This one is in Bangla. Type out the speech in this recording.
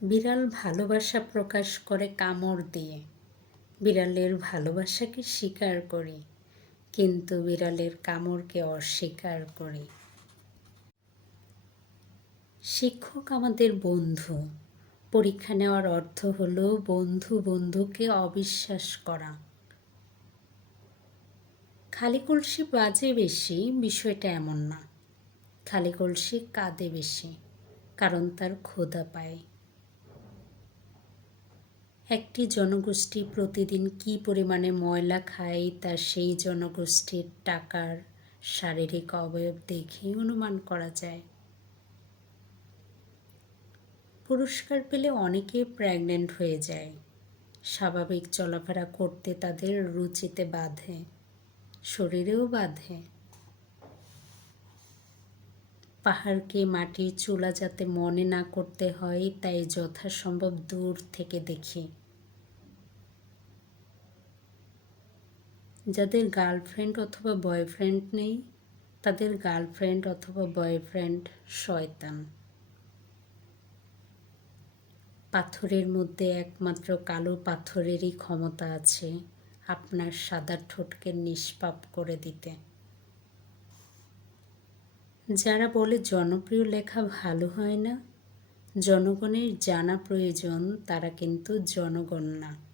বিড়াল ভালোবাসা প্রকাশ করে কামড় দিয়ে। বিড়ালের ভালোবাসাকে স্বীকার করি, কিন্তু বিড়ালের কামড়কে অস্বীকার করি। শিক্ষক আমাদের বন্ধু। পরীক্ষা নেওয়ার অর্থ হলো বন্ধুকে অবিশ্বাস করা। খালি কলসি বাজে বেশি, বিষয়টা এমন না। খালি কলসি কাঁদে বেশি, কারণ তার ক্ষুধা পায়। একটি জনগোষ্ঠী প্রতিদিন কী পরিমাণে ময়লা খায় তা সেই জনগোষ্ঠীর টাকার শারীরিক অবয়ব দেখেই অনুমান করা যায়। পুরস্কার পেলে অনেকে প্রেগন্যান্ট হয়ে যায়। স্বাভাবিক চলাফেরা করতে তাদের রুচিতে বাধে, শরীরেও বাধে। পাহাড়কে মাটির চুলা যাতে মনে না করতে হয়, তাই যথাসম্ভব দূর থেকে দেখি। যাদের গার্লফ্রেন্ড অথবা বয়ফ্রেন্ড নেই, তাদের গার্লফ্রেন্ড অথবা বয়ফ্রেন্ড শয়তান। পাথরের মধ্যে একমাত্র কালো পাথরেরই ক্ষমতা আছে আপনার সাদা ঠোঁটকে নিষ্পাপ করে দিতে। যারা বলে জনপ্রিয় লেখা ভালো হয় না, জনগণের জানা প্রয়োজন তারা কিন্তু জনগণ না।